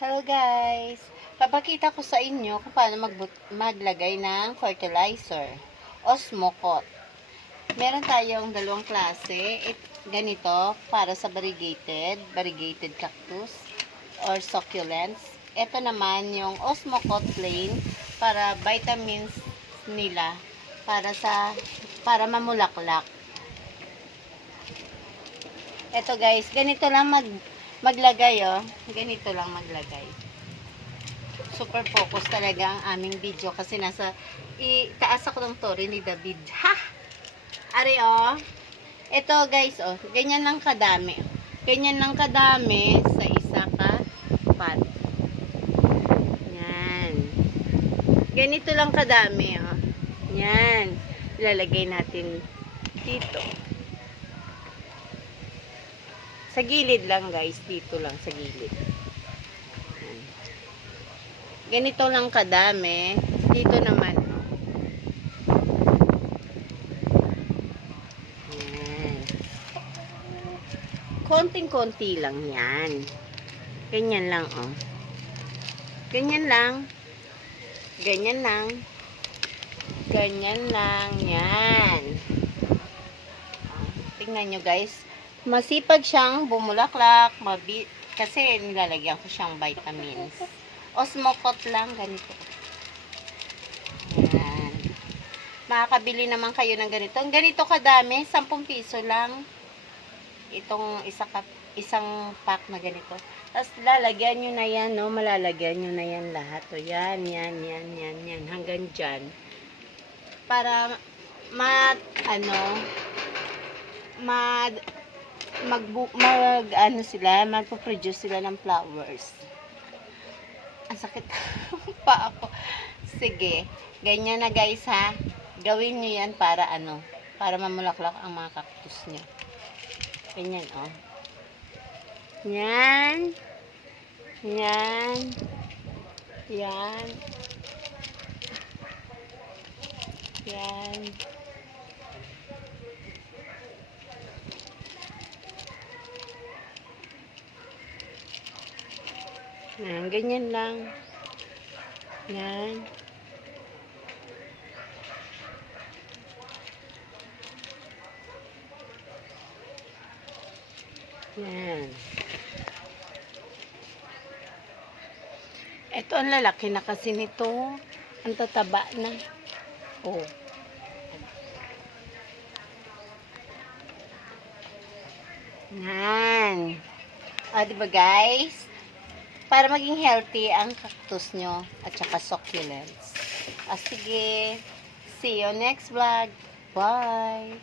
Hello guys! Papakita ko sa inyo kung paano maglagay ng fertilizer. Osmocot. Meron tayong dalawang klase. Ganito para sa variegated cactus or succulents. Ito naman yung Osmocot plain para vitamins nila para mamulaklak. Ito guys, ganito lang maglagay oh. Ganito lang maglagay. Super focus talaga ang aming video kasi itaas ako ng tori ni David. Ha! Ari oh. Ito guys oh, ganyan lang kadami. Ganyan lang kadami sa isa ka pot. Yan. Ganito lang kadami oh. Yan. Ilalagay natin dito. Sa gilid lang guys, dito lang sa gilid. Ganito lang kadami. Dito naman. Yan. Konting-konti lang yan. Ganyan lang oh. Ganyan lang. Ganyan lang. Ganyan lang. Yan. Tingnan nyo guys. Masipag siyang bumulaklak, kasi nilalagyan ko siyang vitamins. Osmocot lang, ganito. Yan. Makakabili naman kayo ng ganito. Ang ganito kadami, 10 piso lang. Itong isang pack na ganito. Tapos lalagyan nyo na yan, no? Malalagyan nyo na yan lahat. O yan. Hanggang dyan. Para magpo-produce sila ng flowers. Ang sakit pa ako. Sige, ganyan na guys ha. Gawin niyo yan para para mamulaklak ang mga cactus niyo. Ganyan oh. Yan. Yan. Yan. Yan. Yan, ganyan lang. Yan. Yan. Ito ang lalaki na kasi nito. Ang tataba na. Oh. Yan. O, diba guys? Para maging healthy ang cactus nyo at saka succulents. Sige. See you next vlog. Bye!